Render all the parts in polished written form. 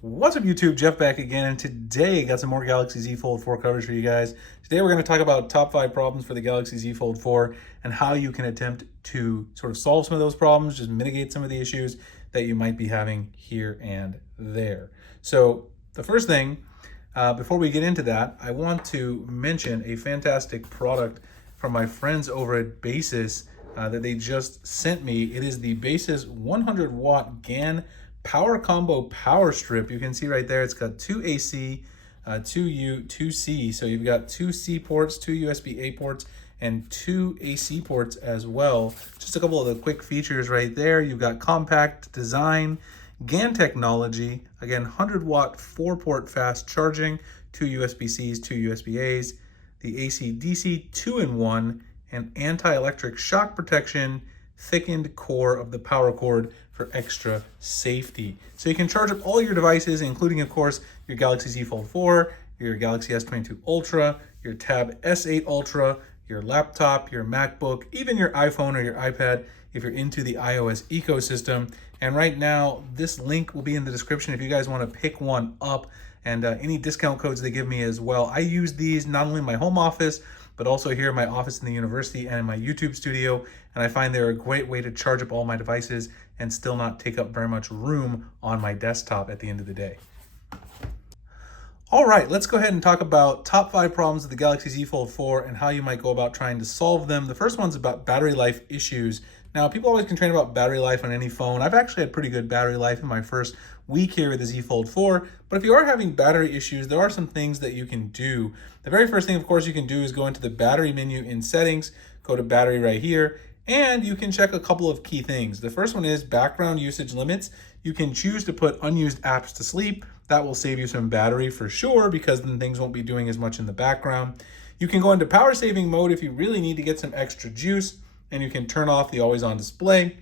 What's up YouTube, Jeff back again, and today I got some more Galaxy Z Fold 4 coverage for you guys. Today we're going to talk about top 5 problems for the Galaxy Z Fold 4 and how you can attempt to sort of solve some of those problems, just mitigate some of the issues that you might be having here and there. So the first thing, before we get into that, I want to mention a fantastic product from my friends over at Basis that they just sent me. It is the Basis 100 watt GAN Power Combo Power Strip. You can see right there, it's got 2 AC, 2 U, 2 C. So you've got 2 C ports, 2 USB-A ports, and 2 AC ports as well. Just a couple of the quick features right there. You've got compact design, GAN technology, again, 100 watt 4-port fast charging, 2 USB-Cs, 2 USB-As, the AC-DC 2-in-1, and anti-electric shock protection, thickened core of the power cord for extra safety. So you can charge up all your devices, including, of course, your Galaxy Z Fold 4, your Galaxy S22 Ultra, your Tab S8 Ultra, your laptop, your MacBook, even your iPhone or your iPad if you're into the iOS ecosystem. And right now, this link will be in the description if you guys want to pick one up, and any discount codes they give me as well. I use these not only in my home office, but also here in my office in the university and in my YouTube studio. And I find they're a great way to charge up all my devices and still not take up very much room on my desktop at the end of the day. All right, let's go ahead and talk about top 5 problems of the Galaxy Z Fold 4 and how you might go about trying to solve them. The first one's about battery life issues. Now, people always complain about battery life on any phone. I've actually had pretty good battery life in my first week here with the Z Fold 4, but if you are having battery issues, there are some things that you can do. The very first thing, of course, you can do is go into the battery menu in settings, go to battery right here, and you can check a couple of key things. The first one is background usage limits. You can choose to put unused apps to sleep. That will save you some battery for sure, because then things won't be doing as much in the background. You can go into power saving mode if you really need to get some extra juice, and you can turn off the always on display,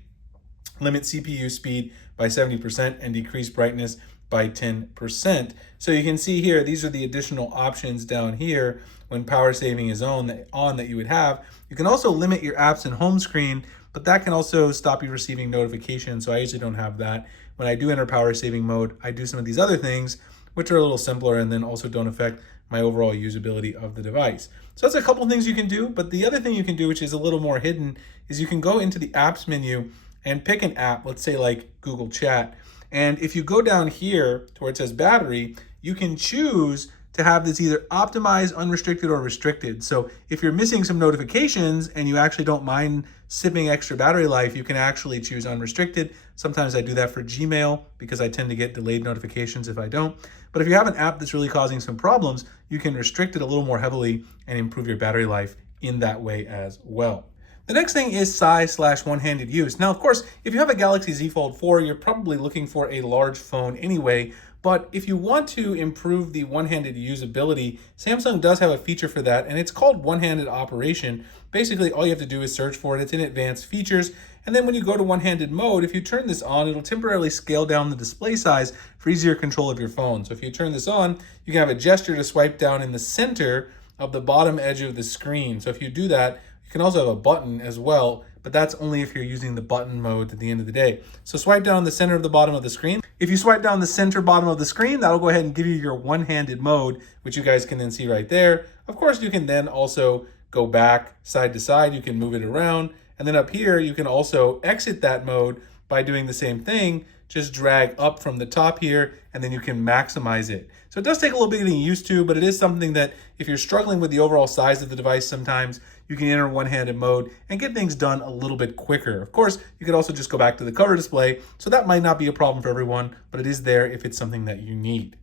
limit CPU speed by 70%, and decrease brightness by 10%. So you can see here, these are the additional options down here when power saving is on that you would have. You can also limit your apps in home screen, but that can also stop you receiving notifications. So I usually don't have that. When I do enter power saving mode, I do some of these other things, which are a little simpler and then also don't affect my overall usability of the device. So that's a couple things you can do, but the other thing you can do, which is a little more hidden, is you can go into the apps menu and pick an app, let's say like Google Chat. And if you go down here to where it says battery, you can choose to have this either optimized, unrestricted, or restricted. So if you're missing some notifications and you actually don't mind sipping extra battery life, you can actually choose unrestricted. Sometimes I do that for Gmail because I tend to get delayed notifications if I don't. But if you have an app that's really causing some problems, you can restrict it a little more heavily and improve your battery life in that way as well. The next thing is size/one-handed use. Now, of course, if you have a Galaxy Z Fold 4, you're probably looking for a large phone anyway. But if you want to improve the one-handed usability, Samsung does have a feature for that, and it's called one-handed operation. Basically, all you have to do is search for it. It's in advanced features. And then when you go to one-handed mode, if you turn this on, it'll temporarily scale down the display size for easier control of your phone. So if you turn this on, you can have a gesture to swipe down in the center of the bottom edge of the screen. So if you do that, you can also have a button as well, but that's only if you're using the button mode at the end of the day. So swipe down the center of the bottom of the screen. If you swipe down the center bottom of the screen, that'll go ahead and give you your one-handed mode, which you guys can then see right there. Of course, you can then also go back side to side. You can move it around. And then up here, you can also exit that mode by doing the same thing. Just drag up from the top here, and then you can maximize it. So it does take a little bit getting used to, but it is something that if you're struggling with the overall size of the device sometimes, you can enter one-handed mode and get things done a little bit quicker. Of course, you could also just go back to the cover display, so that might not be a problem for everyone, but it is there if it's something that you need.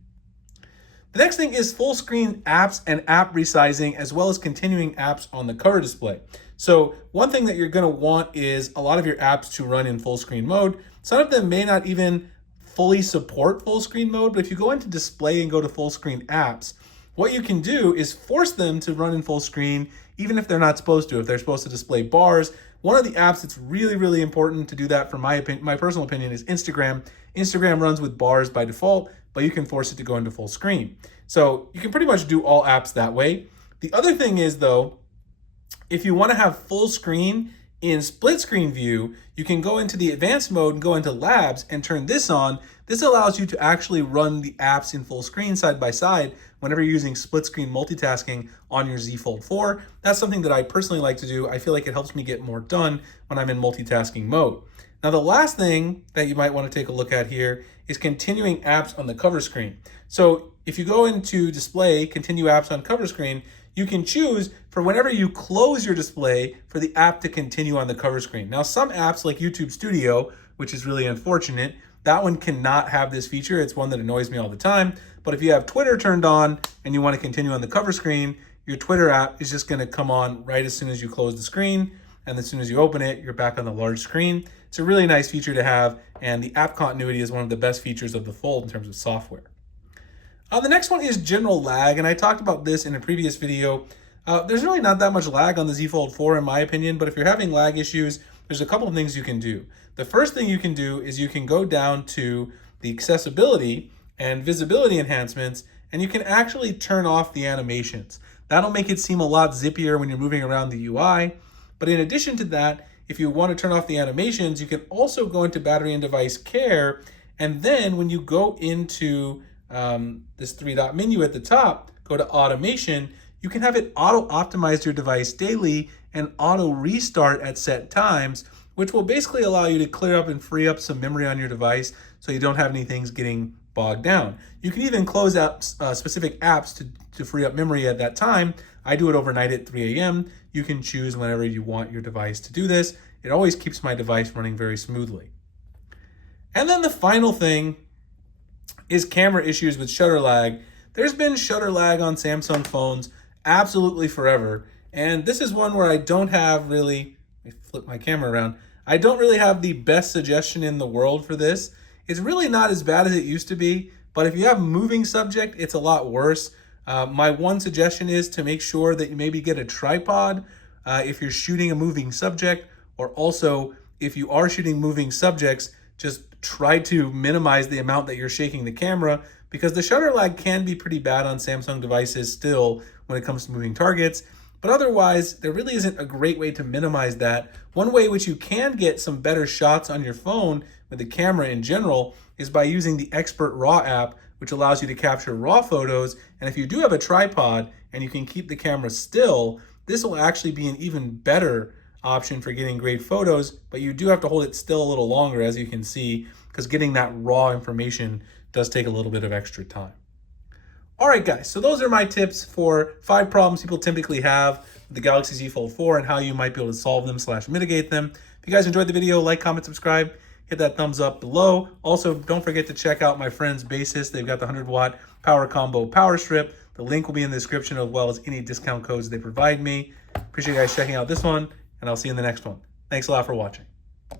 The next thing is full screen apps and app resizing, as well as continuing apps on the cover display. So one thing that you're going to want is a lot of your apps to run in full screen mode. Some of them may not even fully support full screen mode, but if you go into display and go to full screen apps, what you can do is force them to run in full screen, even if they're not supposed to. If they're supposed to display bars, one of the apps that's really, really important to do that, for my personal opinion, is Instagram. Instagram runs with bars by default, but you can force it to go into full screen. So you can pretty much do all apps that way. The other thing is, though, if you want to have full screen In split screen view, you can go into the advanced mode and go into labs and turn this on. This allows you to actually run the apps in full screen side by side whenever you're using split screen multitasking on your Z Fold 4. That's something that I personally like to do. I feel like it helps me get more done when I'm in multitasking mode. Now, the last thing that you might want to take a look at here is continuing apps on the cover screen. So if you go into display, continue apps on cover screen, you can choose for whenever you close your display for the app to continue on the cover screen. Now, some apps like YouTube Studio, which is really unfortunate, that one cannot have this feature. It's one that annoys me all the time. But if you have Twitter turned on and you want to continue on the cover screen, your Twitter app is just going to come on right as soon as you close the screen. And as soon as you open it, you're back on the large screen. It's a really nice feature to have, and the app continuity is one of the best features of the Fold in terms of software. The next one is general lag, and I talked about this in a previous video. There's really not that much lag on the Z Fold 4 in my opinion, but if you're having lag issues, there's a couple of things you can do. The first thing you can do is you can go down to the accessibility and visibility enhancements, and you can actually turn off the animations. That'll make it seem a lot zippier when you're moving around the UI. But in addition to that, if you want to turn off the animations, you can also go into battery and device care. And then when you go into this three-dot menu at the top, go to automation, you can have it auto-optimize your device daily and auto-restart at set times, which will basically allow you to clear up and free up some memory on your device so you don't have any things getting bogged down. You can even close out specific apps to free up memory at that time. I do it overnight at 3 a.m. You can choose whenever you want your device to do this. It always keeps my device running very smoothly. And then the final thing is camera issues with shutter lag. There's been shutter lag on Samsung phones absolutely forever. And this is one where I don't have really, let me flip my camera around. I don't really have the best suggestion in the world for this. It's really not as bad as it used to be, but if you have moving subject, it's a lot worse. My one suggestion is to make sure that you maybe get a tripod if you're shooting a moving subject, or also if you are shooting moving subjects, just try to minimize the amount that you're shaking the camera, because the shutter lag can be pretty bad on Samsung devices still when it comes to moving targets. But otherwise, there really isn't a great way to minimize that. One way which you can get some better shots on your phone with the camera in general is by using the Expert RAW app, which allows you to capture raw photos. And if you do have a tripod and you can keep the camera still, this will actually be an even better option for getting great photos, but you do have to hold it still a little longer, as you can see, because getting that raw information does take a little bit of extra time. All right, guys, so those are my tips for 5 problems people typically have with the Galaxy Z Fold 4 and how you might be able to solve them / mitigate them. If you guys enjoyed the video, like, comment, subscribe, hit that thumbs up below. Also, don't forget to check out my friend's Basis. They've got the 100-watt power combo power strip. The link will be in the description, as well as any discount codes they provide me. Appreciate you guys checking out this one, and I'll see you in the next one. Thanks a lot for watching.